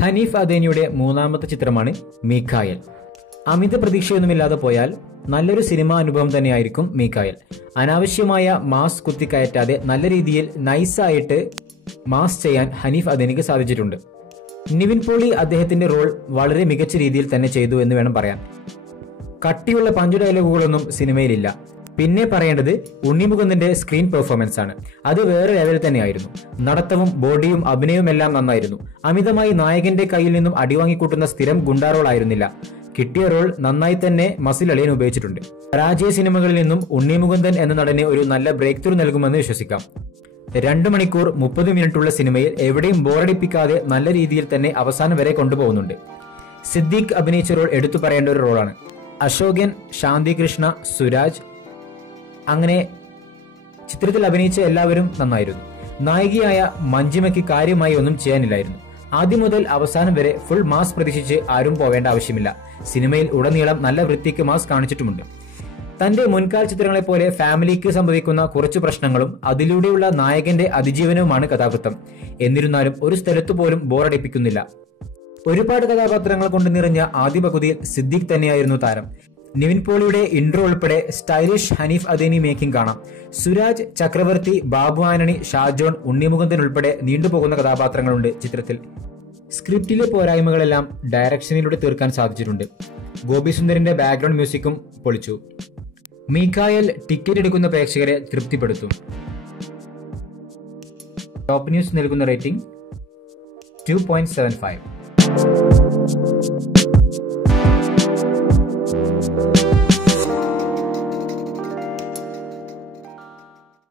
ഹനീഫ് അദേനിയുടെ മൂന്നാമത്തെ ചിത്രമാണ് മീഖായൽ. അമിത പ്രതീക്ഷയൊന്നുമില്ലാതെ പോയാൽ നല്ലൊരു സിനിമാ അനുഭവം തന്നെയായിരിക്കും മീഖായൽ. അനാവശ്യമായ മാസ് കുത്തിക്കയറ്റാതെ നല്ല രീതിയിൽ നൈസായിട്ട് മാസ് ചെയ്യാൻ ഹനീഫ് അദേനിക്ക് സാധിച്ചിട്ടുണ്ട്. നിവിൻ പോളി അദ്ദേഹത്തിന്റെ റോൾ വളരെ മികച്ച രീതിയിൽ തന്നെ ചെയ്തു എന്ന് വേണം പറയാൻ. കട്ടിയുള്ള പഞ്ച് ഡയലോഗുകളൊന്നും സിനിമയിലില്ല. പിന്നെ പറയേണ്ടത് ഉണ്ണിമുകുന്ദന്റെ സ്ക്രീൻ പെർഫോമൻസ് ആണ്. അത് വേറെ ലെവൽ തന്നെയായിരുന്നു. നടത്തവും ബോഡിയും അഭിനയവും എല്ലാം നന്നായിരുന്നു. അമിതമായി നായകന്റെ കയ്യിൽ നിന്നും അടിവാങ്ങിക്കൂട്ടുന്ന സ്ഥിരം ഗുണ്ടാ റോൾ ആയിരുന്നില്ല. കിട്ടിയ റോൾ നന്നായി തന്നെ മസിൽ അളിയൻ ഉപയോഗിച്ചിട്ടുണ്ട്. പരാജയ സിനിമകളിൽ നിന്നും ഉണ്ണിമുകുന്ദൻ എന്ന നടന് ഒരു നല്ല ബ്രേക്ക് ത്രൂ നൽകുമെന്ന് വിശ്വസിക്കാം. 2 മണിക്കൂർ 30 മിനിറ്റുള്ള സിനിമയിൽ എവിടെയും ബോറടിപ്പിക്കാതെ നല്ല രീതിയിൽ തന്നെ അവസാനം വരെ കൊണ്ടുപോകുന്നുണ്ട്. സിദ്ദീഖ് അഭിനയിച്ച റോൾ എടുത്തു പറയേണ്ട ഒരു റോളാണ്. അശോകൻ, ശാന്തി കൃഷ്ണ, സുരാജ്, അങ്ങനെ ചിത്രത്തിൽ അഭിനയിച്ച എല്ലാവരും നന്നായിരുന്നു. നായികയായ മഞ്ജിമയ്ക്ക് കാര്യമായി ഒന്നും ചെയ്യാനില്ലായിരുന്നു. ആദ്യം മുതൽ അവസാനം വരെ ഫുൾ മാസ് പ്രതീക്ഷിച്ച് ആരും പോവേണ്ട ആവശ്യമില്ല. സിനിമയിൽ ഉടനീളം നല്ല വൃത്തിക്ക് മാസ് കാണിച്ചിട്ടുമുണ്ട്. തന്റെ മുൻകാല ചിത്രങ്ങളെ പോലെ ഫാമിലിക്ക് സംഭവിക്കുന്ന കുറച്ചു പ്രശ്നങ്ങളും അതിലൂടെയുള്ള നായകന്റെ അതിജീവനവുമാണ് കഥാകൃത്തം. എന്നിരുന്നാലും ഒരു സ്ഥലത്തു പോലും ബോറടിപ്പിക്കുന്നില്ല. ഒരുപാട് കഥാപാത്രങ്ങൾ കൊണ്ട് നിറഞ്ഞ ആദ്യ പകുതിയിൽ സിദ്ദീഖ് തന്നെയായിരുന്നു താരം. നിവിൻ പോളിയുടെ ഇൻട്രോ ഉൾപ്പെടെ സ്റ്റൈലിഷ് ഹനീഫ് അദേനി മേക്കിംഗ് കാണാം. സുരാജ്, ചക്രവർത്തി, ബാബു ആന്റണി, ഷാജോൺ, ഉണ്ണിമുകുന്ദൻ ഉൾപ്പെടെ നീണ്ടുപോകുന്ന കഥാപാത്രങ്ങളുണ്ട് ചിത്രത്തിൽ. സ്ക്രിപ്റ്റിലെ പോരായ്മകളെല്ലാം ഡയറക്ഷനിലൂടെ തീർക്കാൻ സാധിച്ചിട്ടുണ്ട്. ഗോപി സുന്ദറിന്റെ ബാക്ക്ഗ്രൗണ്ട് മ്യൂസിക്കും പൊളിച്ചു. മീഖായൽ ടിക്കറ്റ് എടുക്കുന്ന പ്രേക്ഷകരെ തൃപ്തിപ്പെടുത്തും. ടോപ്പ് ന്യൂസ് നൽകുന്ന റേറ്റിംഗ് 2.75.